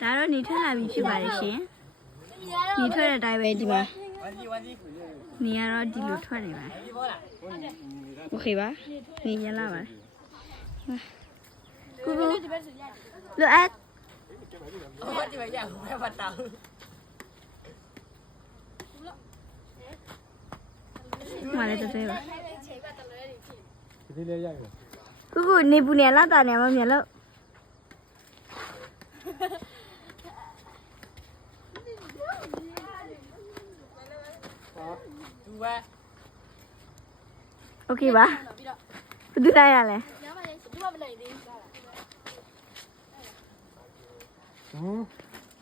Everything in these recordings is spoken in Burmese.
ဒါတော့နေထွက်လာပြီဖြစ်ပါတယ်ရှင်နေထွက်တဲ့အတိုင်းပဲဒီမှာနေရတော့ဒီလိုထွက်နေပါโอเคပါနေရလာပါကူကူလိုအပ်ဒီမှာရဘယ်မှာတောင်းมาเลยตัวๆပါဒီလေးရိုက်ပါကူကူနေပူနေလာတာနေမမြင်လို့သူပဲ โอเคပါဘယ်သူလိုက်ရလဲ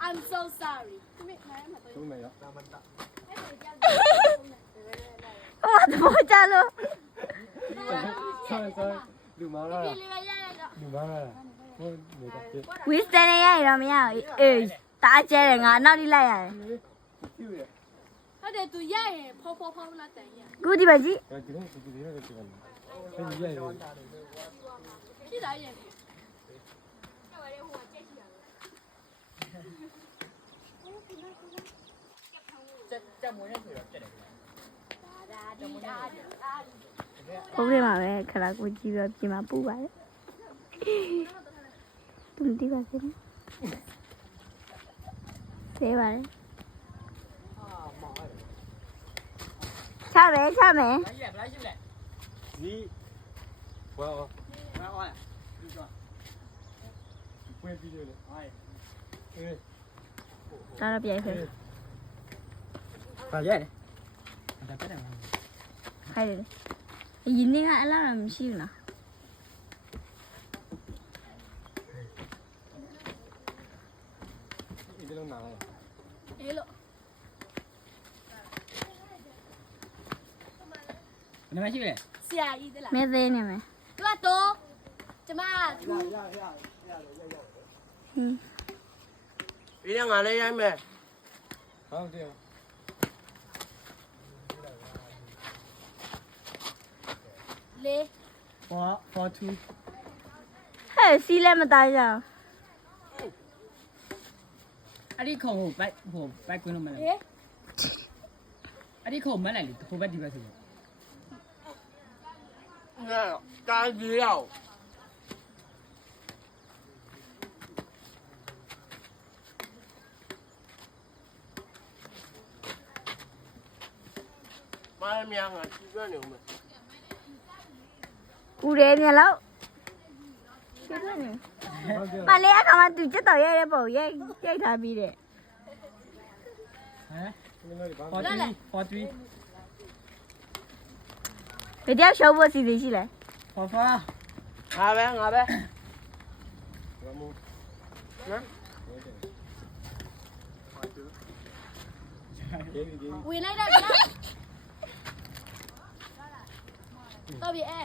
I'm so sorry သူ့မယ်ရော ဟိုတော့ကြလို့ ဆောလူမာလာလူမာလာဟိုနေတာပြ ဝီစတန်ရရတော့မရဘူးအေးတားကျဲတယ်ငါအနောက်ထိလိုက်ရတယ် ပြည့်ရ ဟုတ်တယ်သူရရင်ဖောဖောဖောလာတန်ရ ကူဒီပါကြည့် ဒီလိုဒီလိုပဲပြောတယ်အဲ့ဒီရိုက်ရ ဖြစ်တာရင်တက်မွေးနေဆိုတော့တက်တယ် ဖုန်းထဲမှာပဲခလာကိုကြည့်ပြီးပြင်မှာပူပါတယ်သူမသိပါစေနဲ့ဆေးပါတယ်ချမယ်ချမယ် ဒီဝါဝါဒီတော့ပွင့်ပြီးတယ်လေအေး ဒါတော့ပြိုင်ဖယ် ပါရတယ်ဒါတက်တယ် ခိုင်းတယ်ရင်းနေကအလားတော့မရှိဘူးနော်ဒီလိုနားလား အေးလို့ နားမရှိပဲ ဆရာကြီးတလား မဲသေးနေမယ် သူကတော့ကျမသူ ပြီးတော့ငါလည်းရိုက်မယ် ဟုတ်တယ် လေ 42 ဟဲ့စီးလည်းမသားကြအောင် အဲ့ဒီခုံကိုဘက်ကွင်းလို့မလဲ ဟေး အဲ့ဒီခုံမလိုက်လေဟိုဘက်ဒီဘက်ဆို ငါတားကြီးရောက်မားမြားငါကြည့်ရနေဦးမယ် ပူတယ်မြန်လို့ကျတော့နေ ဟုတ်တယ် မလေးအခါမှသူစက်တော်ရဲတဲ့ပုံရိုက်ထားပြီးတဲ့ ဟမ် ဒီလိုဘာ 43 ဘယ်တယောက်ရှုံးဖို့စီစဉ်ရှိလဲ 44 ငါပဲဘာမို့နော်ဒီဒီ ဝင်လိုက်တာကလားတော့ပြီအဲ